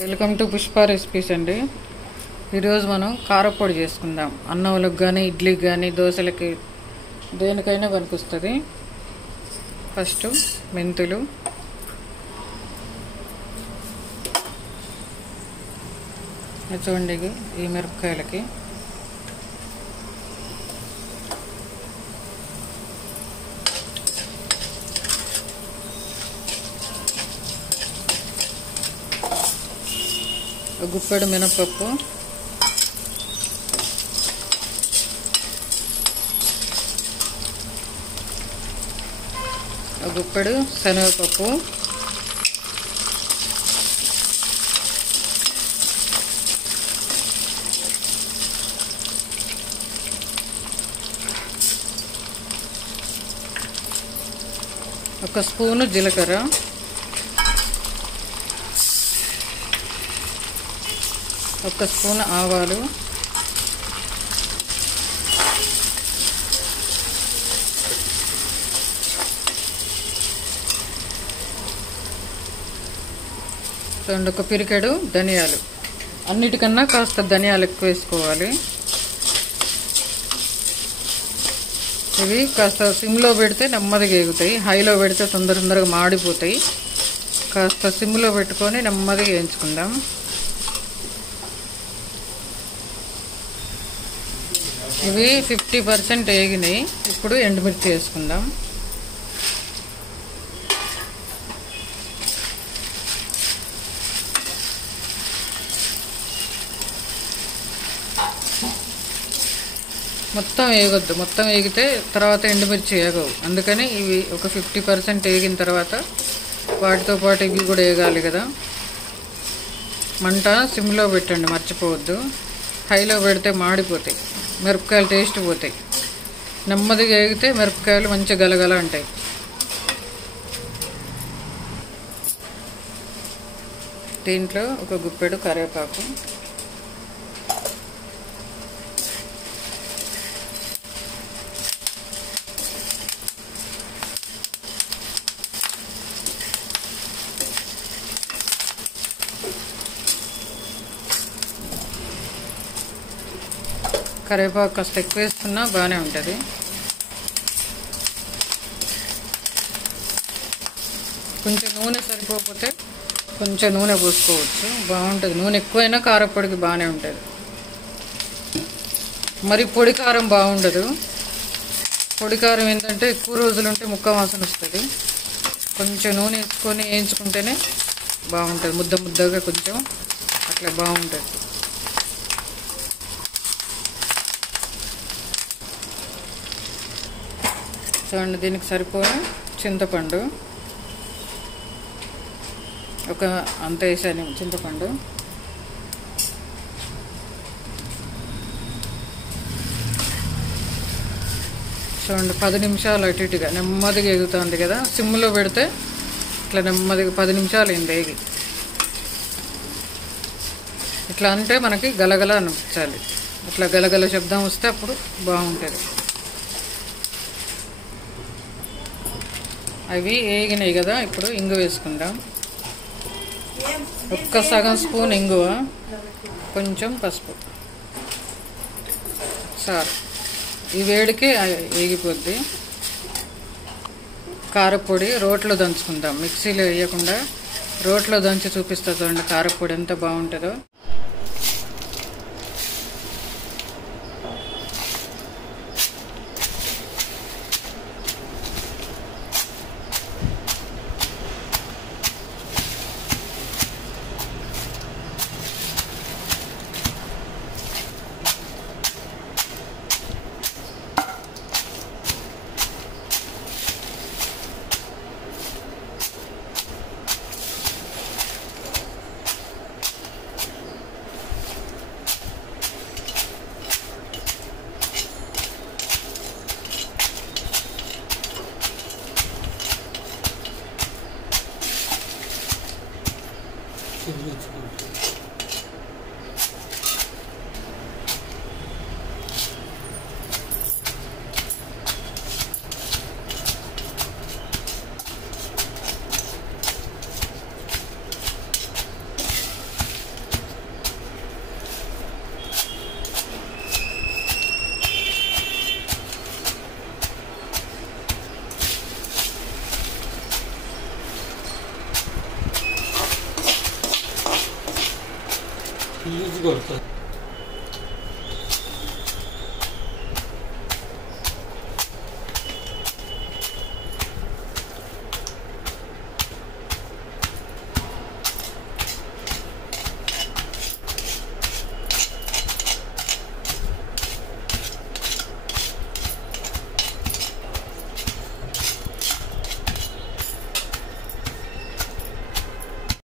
Welcome to Pushpa recipes అండి. ఈరోజు మనం కారపొడి చేసుకుందాం. అన్నంలకు కానీ, ఇడ్లీకి కానీ, దోశలకి దేనికైనా పనికొస్తుంది. ఫస్ట్ మెంతులు, చూడండి ఈ మిరపకాయలకి గుప్పెడు మినపప్పు, గుప్పెడు శనగపప్పు, ఒక స్పూను జీలకర్ర, ఒక స్పూన్ ఆవాలు, చూడండి ఒక పిరికెడు ధనియాలు. అన్నిటికన్నా కాస్త ధనియాలు ఎక్కువ వేసుకోవాలి. ఇవి కాస్త సిమ్లో పెడితే నెమ్మదిగా ఎగుతాయి, హైలో పెడితే తొందరగా మాడిపోతాయి. కాస్త సిమ్లో పెట్టుకొని నెమ్మదిగా వేయించుకుందాం. ఇవి 50% వేగినాయి. ఇప్పుడు ఎండుమిర్చి వేసుకుందాం. మొత్తం వేగొద్దు, మొత్తం వేగితే తర్వాత ఎండుమిర్చి వేగవు. అందుకని ఇవి ఒక 50% వేగిన తర్వాత వాటితో పాటు ఇవి కూడా వేగాలి కదా. మంట సిమ్లో పెట్టండి, మర్చిపోవద్దు. హైలో పెడితే మాడిపోతాయి, మిరపకాయలు టేస్ట్ పోతాయి. నెమ్మదిగా వేగితే మిరపకాయలు మంచిగా గలగల ఉంటాయి. దీంట్లో ఒక గుప్పెడు కరివేపాకు, కరివేపాకు కాస్త ఎక్కువ వేసుకున్నా బాగానే ఉంటుంది. కొంచెం నూనె సరిపోకపోతే కొంచెం నూనె పోసుకోవచ్చు, బాగుంటుంది. నూనె ఎక్కువైనా కారపొడికి బాగానే ఉంటుంది. మరి పొడి కారం బాగుండదు. పొడి కారం ఏంటంటే ఎక్కువ రోజులు ఉంటే ముక్క వాసన వస్తుంది. కొంచెం నూనె వేసుకొని వేయించుకుంటేనే బాగుంటుంది. ముద్దగా కొంచెం అట్లా బాగుంటుంది. చూడండి దీనికి సరిపోయే చింతపండు ఒక అంత వేసాను. చింతపండు చూడండి 10 నిమిషాలు అటు ఇటుగా నెమ్మదిగా ఎగుతుంది కదా. సిమ్లో పెడితే ఇట్లా నెమ్మదిగా 10 నిమిషాలు అయింది వేగి. ఇట్లా అంటే మనకి గలగల అనిపించాలి. ఇట్లా గలగల శబ్దం వస్తే అప్పుడు బాగుంటుంది. అవి వేగినాయి కదా. ఇప్పుడు ఇంగు వేసుకుందాం. ఒక్క సగం స్పూన్ ఇంగువ, కొంచెం పసుపు, చాలు. ఈ వేడికి వేగిపోద్ది. కారపొడి రోట్లో దంచుకుందాం, మిక్సీలో వేయకుండా రోట్లో దంచి చూపిస్తా. చూడండి కారపొడి ఎంత బాగుంటుందో. కొడుతుంది.